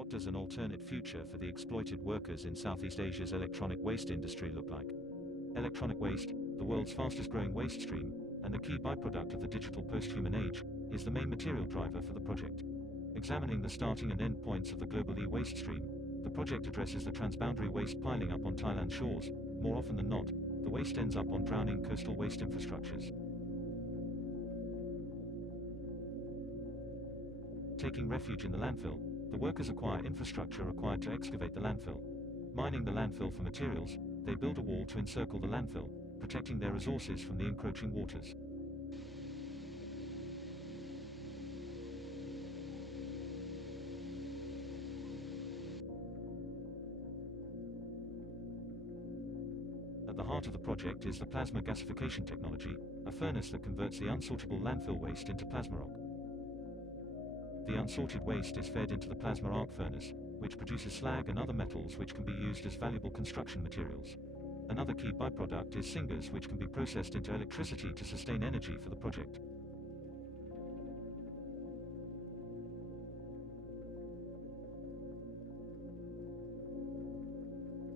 What does an alternate future for the exploited workers in Southeast Asia's electronic waste industry look like? Electronic waste, the world's fastest growing waste stream, and a key byproduct of the digital post-human age, is the main material driver for the project. Examining the starting and end points of the global e-waste stream, the project addresses the transboundary waste piling up on Thailand's shores. More often than not, the waste ends up on drowning coastal waste infrastructures. Taking refuge in the landfill, the workers acquire infrastructure required to excavate the landfill. Mining the landfill for materials, they build a wall to encircle the landfill, protecting their resources from the encroaching waters. At the heart of the project is the plasma gasification technology, a furnace that converts the unsortable landfill waste into plasma rock. The unsorted waste is fed into the plasma arc furnace, which produces slag and other metals which can be used as valuable construction materials. Another key byproduct is syngas, which can be processed into electricity to sustain energy for the project.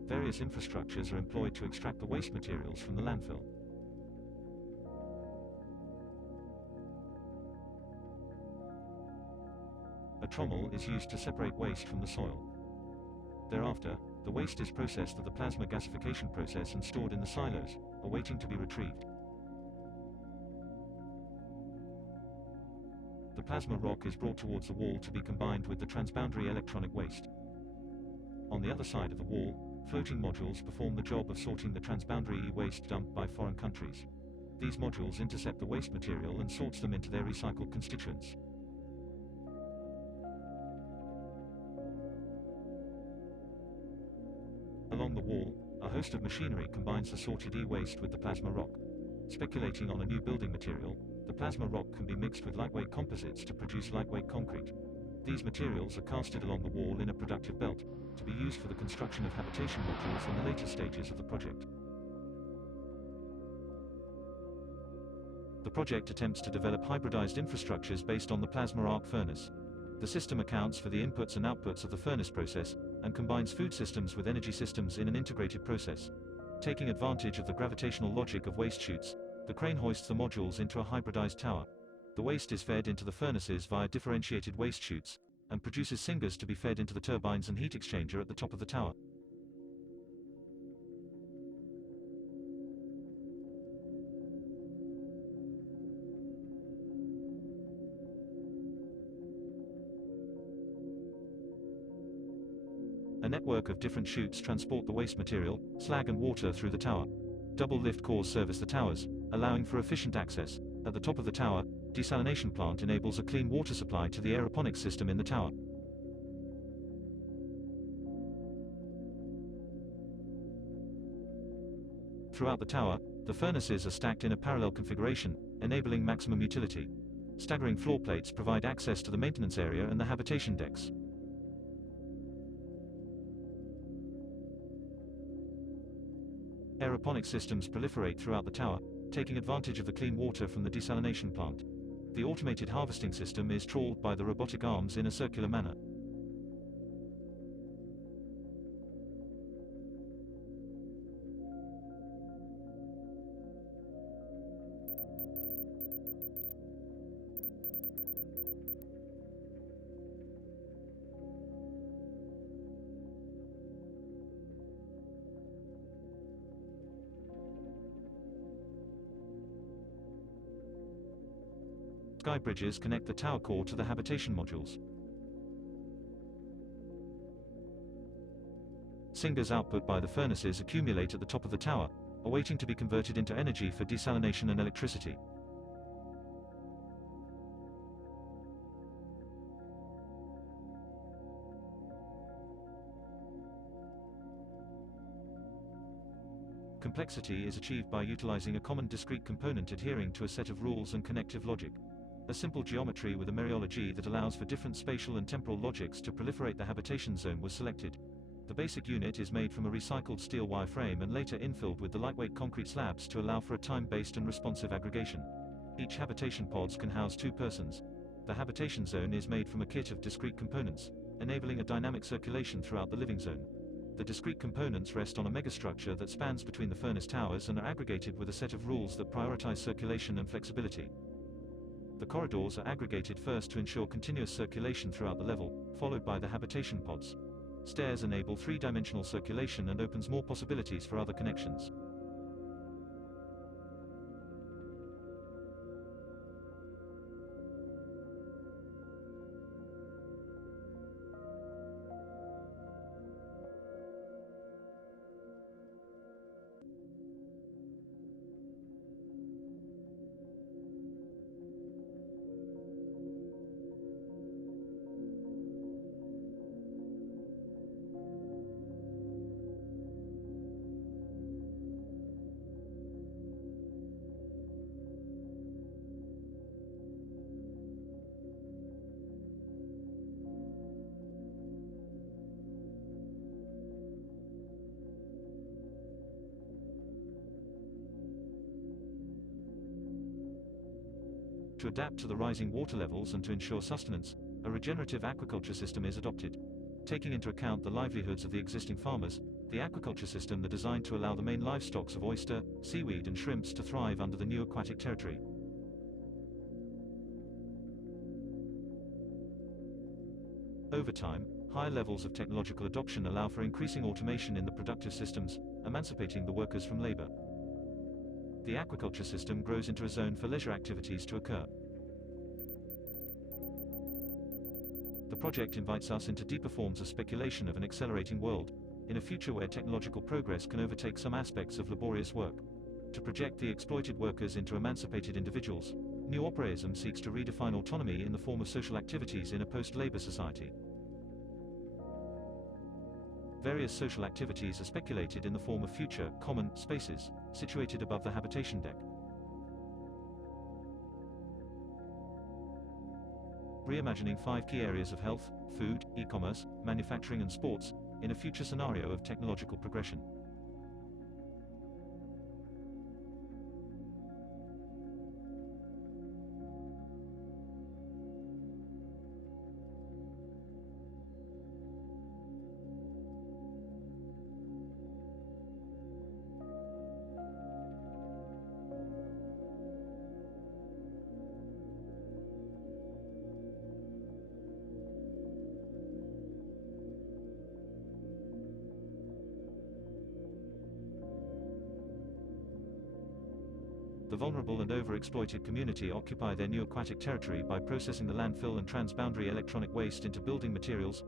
Various infrastructures are employed to extract the waste materials from the landfill. A trommel is used to separate waste from the soil. Thereafter, the waste is processed through the plasma gasification process and stored in the silos, awaiting to be retrieved. The plasma rock is brought towards the wall to be combined with the transboundary electronic waste. On the other side of the wall, floating modules perform the job of sorting the transboundary e-waste dumped by foreign countries. These modules intercept the waste material and sorts them into their recycled constituents. Along the wall, a host of machinery combines the sorted e-waste with the plasma rock. Speculating on a new building material, the plasma rock can be mixed with lightweight composites to produce lightweight concrete. These materials are casted along the wall in a productive belt, to be used for the construction of habitation modules in the later stages of the project. The project attempts to develop hybridized infrastructures based on the plasma arc furnace. The system accounts for the inputs and outputs of the furnace process, and combines food systems with energy systems in an integrated process. Taking advantage of the gravitational logic of waste chutes, the crane hoists the modules into a hybridized tower. The waste is fed into the furnaces via differentiated waste chutes, and produces syngas to be fed into the turbines and heat exchanger at the top of the tower. A network of different chutes transport the waste material, slag and water through the tower. Double lift cores service the towers, allowing for efficient access. At the top of the tower, desalination plant enables a clean water supply to the aeroponics system in the tower. Throughout the tower, the furnaces are stacked in a parallel configuration, enabling maximum utility. Staggering floor plates provide access to the maintenance area and the habitation decks. Aeroponic systems proliferate throughout the tower, taking advantage of the clean water from the desalination plant. The automated harvesting system is trawled by the robotic arms in a circular manner. Sky bridges connect the tower core to the habitation modules. Syngas output by the furnaces accumulate at the top of the tower, awaiting to be converted into energy for desalination and electricity. Complexity is achieved by utilizing a common discrete component adhering to a set of rules and connective logic. A simple geometry with a mereology that allows for different spatial and temporal logics to proliferate the habitation zone was selected. The basic unit is made from a recycled steel wire frame and later infilled with the lightweight concrete slabs to allow for a time-based and responsive aggregation. Each habitation pods can house 2 persons. The habitation zone is made from a kit of discrete components. enabling a dynamic circulation throughout the living zone. The discrete components rest on a megastructure that spans between the furnace towers and are aggregated with a set of rules that prioritize circulation and flexibility. The corridors are aggregated first to ensure continuous circulation throughout the level, followed by the habitation pods. Stairs enable three-dimensional circulation and opens more possibilities for other connections. To adapt to the rising water levels and to ensure sustenance, a regenerative aquaculture system is adopted. Taking into account the livelihoods of the existing farmers, the aquaculture system is designed to allow the main livestocks of oyster, seaweed and shrimps to thrive under the new aquatic territory. Over time, higher levels of technological adoption allow for increasing automation in the productive systems, emancipating the workers from labor. The aquaculture system grows into a zone for leisure activities to occur. The project invites us into deeper forms of speculation of an accelerating world, in a future where technological progress can overtake some aspects of laborious work. To project the exploited workers into emancipated individuals, new Operaism seeks to redefine autonomy in the form of social activities in a post-labor society. Various social activities are speculated in the form of future, common, spaces, situated above the habitation deck. Reimagining 5 key areas of health, food, e-commerce, manufacturing and sports, in a future scenario of technological progression. The vulnerable and overexploited community occupy their new aquatic territory by processing the landfill and transboundary electronic waste into building materials,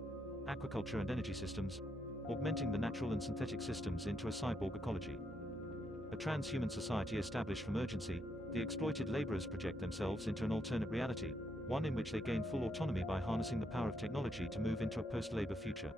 aquaculture and energy systems, augmenting the natural and synthetic systems into a cyborg ecology. A transhuman society established from urgency, the exploited laborers project themselves into an alternate reality, one in which they gain full autonomy by harnessing the power of technology to move into a post-labor future.